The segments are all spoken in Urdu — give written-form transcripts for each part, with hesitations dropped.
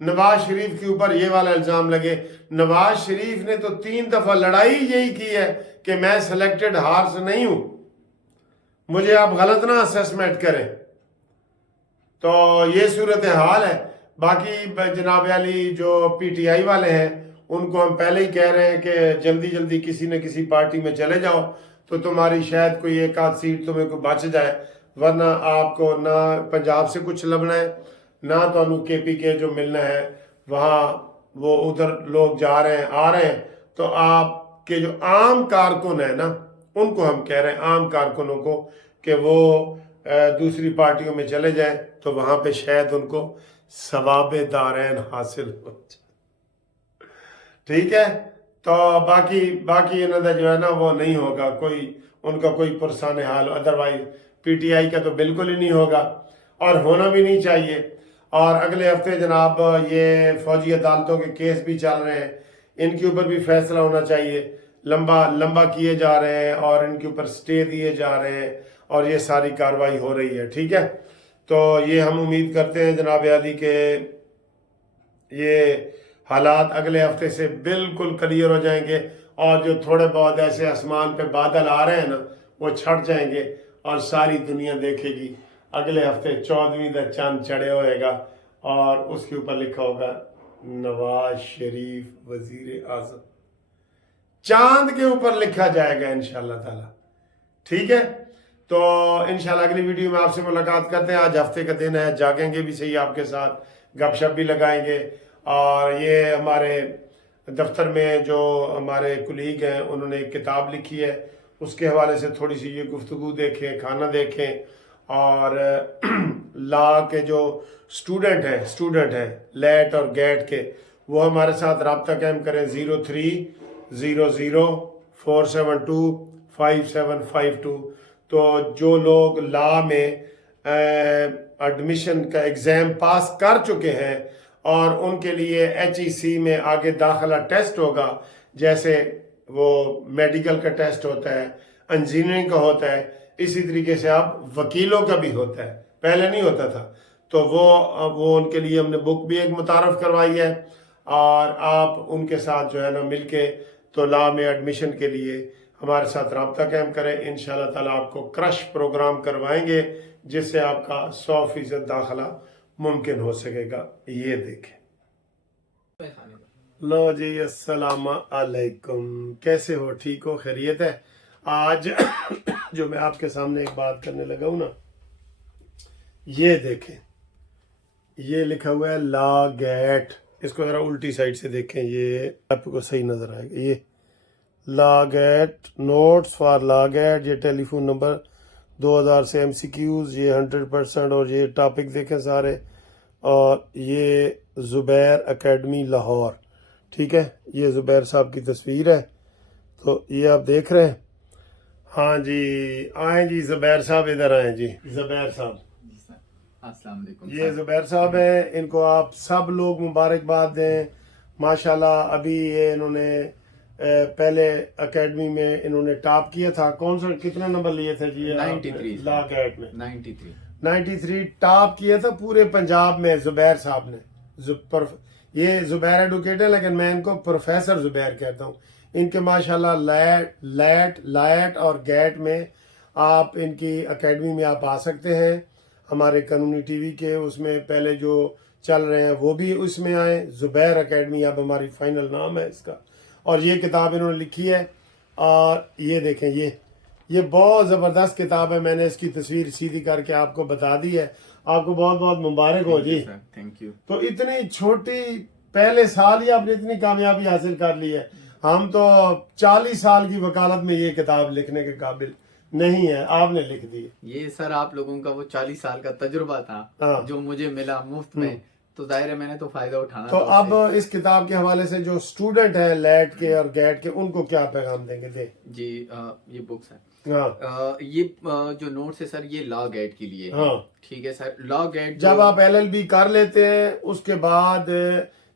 نواز شریف کے اوپر یہ والا الزام لگے. نواز شریف نے تو 3 دفعہ لڑائی یہی کی ہے کہ میں سلیکٹڈ ہارس نہیں ہوں, مجھے آپ غلط نہ اسیسمنٹ کریں. تو یہ صورتحال ہے. باقی جناب علی جو پی ٹی آئی والے ہیں ان کو ہم پہلے ہی کہہ رہے ہیں کہ جلدی جلدی کسی نہ کسی پارٹی میں چلے جاؤ تو تمہاری شاید کوئی ایک آدھ سیٹ تمہیں کو بچ جائے, ورنہ آپ کو نہ پنجاب سے کچھ لبنا ہے نہ تو کے پی کے جو ملنا ہے وہاں وہ ادھر لوگ جا رہے ہیں آ رہے ہیں. تو آپ کے جو عام کارکن ہیں نا ان کو ہم کہہ رہے ہیں, عام کارکنوں کو, کہ وہ دوسری پارٹیوں میں چلے جائیں تو وہاں پہ شاید ان کو ثواب دارین حاصل ہو جائے. ٹھیک ہے, تو باقی انہوں نے جو ہے نا وہ نہیں ہوگا کوئی ان کا کوئی پرسان حال, ادروائز پی ٹی آئی کا تو بالکل ہی نہیں ہوگا اور ہونا بھی نہیں چاہیے. اور اگلے ہفتے جناب یہ فوجی عدالتوں کے کیس بھی چل رہے ہیں, ان کے اوپر بھی فیصلہ ہونا چاہیے. لمبا کیے جا رہے ہیں اور ان کے اوپر سٹے دیے جا رہے ہیں اور یہ ساری کاروائی ہو رہی ہے. ٹھیک ہے, تو یہ ہم امید کرتے ہیں جناب عالی کہ یہ حالات اگلے ہفتے سے بالکل کلیئر ہو جائیں گے اور جو تھوڑے بہت ایسے آسمان پہ بادل آ رہے ہیں نا وہ چھٹ جائیں گے اور ساری دنیا دیکھے گی اگلے ہفتے 14ویں دا چاند چڑھے ہوئے گا اور اس کے اوپر لکھا ہوگا نواز شریف وزیر اعظم. چاند کے اوپر لکھا جائے گا انشاءاللہ تعالی. ٹھیک ہے, تو انشاءاللہ اگلی ویڈیو میں آپ سے ملاقات کرتے ہیں. آج ہفتے کا دن ہے, جاگیں گے بھی صحیح آپ کے ساتھ, گپ شپ بھی لگائیں گے. اور یہ ہمارے دفتر میں جو ہمارے کلیگ ہیں انہوں نے ایک کتاب لکھی ہے, اس کے حوالے سے تھوڑی سی یہ گفتگو دیکھیں, کھانا دیکھیں. اور لا کے جو اسٹوڈنٹ ہیں لیٹ اور گیٹ کے, وہ ہمارے ساتھ رابطہ قائم کریں 030047255752. تو جو لوگ لا میں ایڈمیشن کا ایگزام پاس کر چکے ہیں اور ان کے لیے HEC میں آگے داخلہ ٹیسٹ ہوگا, جیسے وہ میڈیکل کا ٹیسٹ ہوتا ہے, انجینئرنگ کا ہوتا ہے, اسی طریقے سے اب وکیلوں کا بھی ہوتا ہے, پہلے نہیں ہوتا تھا. تو وہ ان کے لیے ہم نے بک بھی ایک متعارف کروائی ہے اور آپ ان کے ساتھ جو ہے نا مل کے تو لا میں ایڈمیشن کے لیے ہمارے ساتھ رابطہ قائم کریں. انشاءاللہ تعالیٰ آپ کو کرش پروگرام کروائیں گے جس سے آپ کا 100% داخلہ ممکن ہو سکے گا. یہ دیکھیں. لو جی, السلام علیکم, کیسے ہو؟ ٹھیک ہو؟ خیریت ہے؟ آج جو میں آپ کے سامنے ایک بات کرنے لگا ہوں نا, یہ دیکھیں, یہ لکھا ہوا ہے لا گیٹ. اس کو ذرا الٹی سائڈ سے دیکھیں, یہ آپ کو صحیح نظر آئے گا. یہ law gate notes for law gate, یہ ٹیلی فون نمبر 2000 سے MCQs, یہ 100%. اور یہ ٹاپک دیکھیں سارے, اور یہ زبیر اکیڈمی لاہور. ٹھیک ہے, یہ زبیر صاحب کی تصویر ہے, تو یہ آپ دیکھ رہے ہیں. ہاں جی, آئیں جی زبیر صاحب, ادھر آئیں جی. زبیر صاحب, السلام علیکم. یہ زبیر صاحب ہیں, ان کو آپ سب لوگ مبارکباد دیں. ماشاءاللہ ابھی یہ انہوں نے پہلے اکیڈمی میں انہوں نے ٹاپ کیا تھا. کون سا کتنا نمبر لیے تھے جی؟ 93 لا گیٹ میں 93 ٹاپ کیا تھا پورے پنجاب میں زبیر صاحب نے. یہ زبیر ایڈوکیٹ ہے لیکن میں ان کو پروفیسر زبیر کہتا ہوں. ان کے ماشاءاللہ لائٹ اور گیٹ میں آپ ان کی اکیڈمی میں آپ آ سکتے ہیں. ہمارے قانونی ٹی وی کے اس میں پہلے جو چل رہے ہیں وہ بھی اس میں آئیں. زبیر اکیڈمی اب ہماری فائنل نام ہے اس کا. اور یہ کتاب انہوں نے لکھی ہے, اور یہ دیکھیں, یہ بہت زبردست کتاب ہے. میں نے اس کی تصویر سیدھی کر کے آپ کو بتا دی ہے. آپ کو بہت بہت مبارک ہو جی. Thank you. تو اتنی چھوٹی پہلے سال ہی آپ نے اتنی کامیابی حاصل کر لی ہے. ہم تو 40 سال کی وکالت میں یہ کتاب لکھنے کے قابل نہیں ہے, آپ نے لکھ دی. یہ سر آپ لوگوں کا وہ 40 سال کا تجربہ تھا جو مجھے ملا مفت میں, تو ظاہر ہے میں نے تو فائدہ اٹھانا. تو اب اس کتاب کے حوالے سے جو اسٹوڈنٹ ہیں لیٹ کے اور گیٹ کے, ان کو کیا پیغام دیں گے؟ جی, یہ بکس ہے, یہ جو نوٹس ہے سر یہ لا گیٹ کے لیے. ٹھیک ہے سر, لا گیٹ جب آپ LLB کر لیتے ہیں اس کے بعد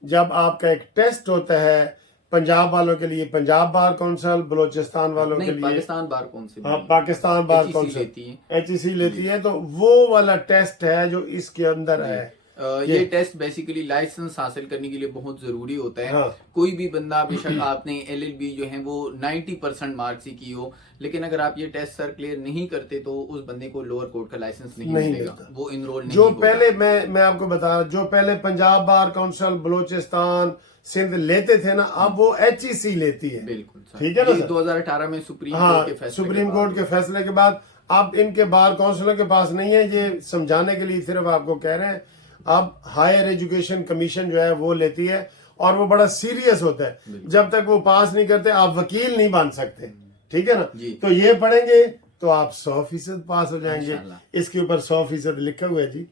جب آپ کا ایک ٹیسٹ ہوتا ہے پنجاب والوں کے لیے پنجاب بار کونسل, بلوچستان والوں کے لیے Pakistan bar council, Pakistan bar council HEC لیتی ہے. تو وہ والا ٹیسٹ ہے جو اس کے اندر ہے. یہ ٹیسٹ بیسیکلی لائسنس حاصل کرنے کے لیے بہت ضروری ہوتا ہے. کوئی بھی بندہ بے شک آپ نے LLB جو ہے وہ 90% مارکس ہی کی ہو, لیکن اگر آپ یہ ٹیسٹ سر کلیئر نہیں کرتے تو اس بندے کو لوور کورٹ کا لائسنس نہیں ملے گا, وہ انرول نہیں جو ہوگا. پہلے میں آپ کو بتا رہا ہوں, جو پہلے پنجاب بار کونسل بلوچستان سندھ لیتے تھے نا, اب وہ HEC لیتی ہے. بالکل ٹھیک ہے نا, 2018 میں سپریم کورٹ کے فیصلے کے بعد اب ان کے بار کونسلوں کے پاس نہیں ہے. یہ سمجھانے کے لیے صرف آپ کو کہہ رہے ہیں. اب ہائر ایجوکیشن کمیشن جو ہے وہ لیتی ہے, اور وہ بڑا سیریس ہوتا ہے. جب تک وہ پاس نہیں کرتے آپ وکیل نہیں بن سکتے. ٹھیک ہے نا, تو یہ پڑھیں گے تو آپ 100% پاس ہو جائیں گے. اس کے اوپر 100% لکھا ہوا ہے جی,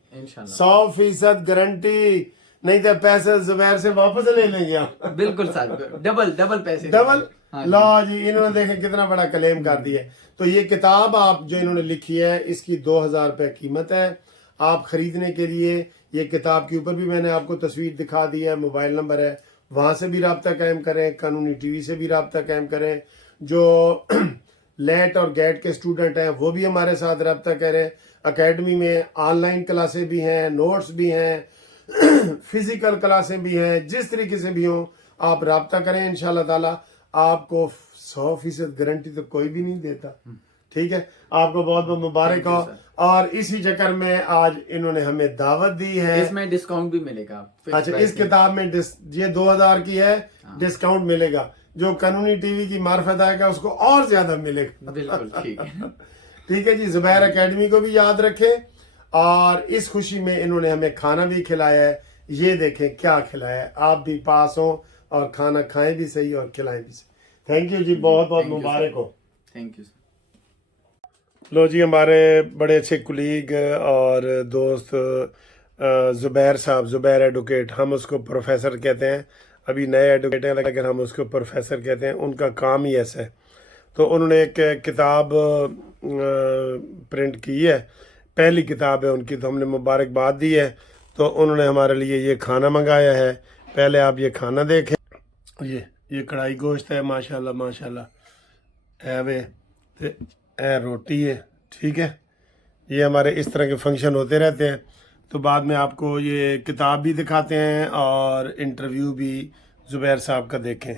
100% گارنٹی, نہیں تو پیسے زبیر سے واپس لے لیں گے آپ. بالکل سر, ڈبل پیسے, ڈبل. لا جی, انہوں نے دیکھیں کتنا بڑا کلیم کر دیا ہے. تو یہ کتاب آپ جو انہوں نے لکھی ہے اس کی 2000 روپے قیمت ہے. آپ خریدنے کے لیے یہ کتاب کے اوپر بھی میں نے آپ کو تصویر دکھا دی ہے, موبائل نمبر ہے, وہاں سے بھی رابطہ قائم کریں, قانونی ٹی وی سے بھی رابطہ قائم کریں. جو لیٹ اور گیٹ کے اسٹوڈنٹ ہیں وہ بھی ہمارے ساتھ رابطہ کریں. اکیڈمی میں آن لائن کلاسیں بھی ہیں, نوٹس بھی ہیں, فزیکل کلاسیں بھی ہیں. جس طریقے سے بھی ہوں آپ رابطہ کریں. انشاءاللہ تعالی آپ کو 100% گارنٹی تو کوئی بھی نہیں دیتا. ٹھیک ہے, آپ کو بہت بہت مبارک ہو. اور اسی چکر میں آج انہوں نے ہمیں دعوت دی ہے. اس میں ڈسکاؤنٹ بھی ملے گا. اچھا, اس کتاب میں یہ 2000 کی ہے, ڈسکاؤنٹ ملے گا. جو قانونی ٹی وی کی معرفت آئے گا اس کو اور زیادہ ملے گا. بالکل ٹھیک ہے. ٹھیک ہے جی, زبیر اکیڈمی کو بھی یاد رکھیں. اور اس خوشی میں انہوں نے ہمیں کھانا بھی کھلایا ہے. یہ دیکھیں کیا کھلایا ہے. آپ بھی پاس ہوں اور کھانا کھائیں بھی صحیح اور کھلائیں بھی صحیح. تھینک یو جی, بہت بہت مبارک ہو. Thank you sir. لو جی, ہمارے بڑے اچھے کلیگ اور دوست زبیر صاحب, زبیر ایڈوکیٹ, ہم اس کو پروفیسر کہتے ہیں. ابھی نئے ایڈوکیٹ ہیں لیکن ہم اس کو پروفیسر کہتے ہیں. ان کا کام ہی ایسا ہے. تو انہوں نے ایک کتاب پرنٹ کی ہے, پہلی کتاب ہے ان کی, تو ہم نے مبارکباد دی ہے. تو انہوں نے ہمارے لیے یہ کھانا منگایا ہے. پہلے آپ یہ کھانا دیکھیں. یہ کڑھائی گوشت ہے, ماشاءاللہ ماشاءاللہ. اے روٹی ہے. ٹھیک ہے, یہ ہمارے اس طرح کے فنکشن ہوتے رہتے ہیں. تو بعد میں آپ کو یہ کتاب بھی دکھاتے ہیں اور انٹرویو بھی زبیر صاحب کا دیکھیں.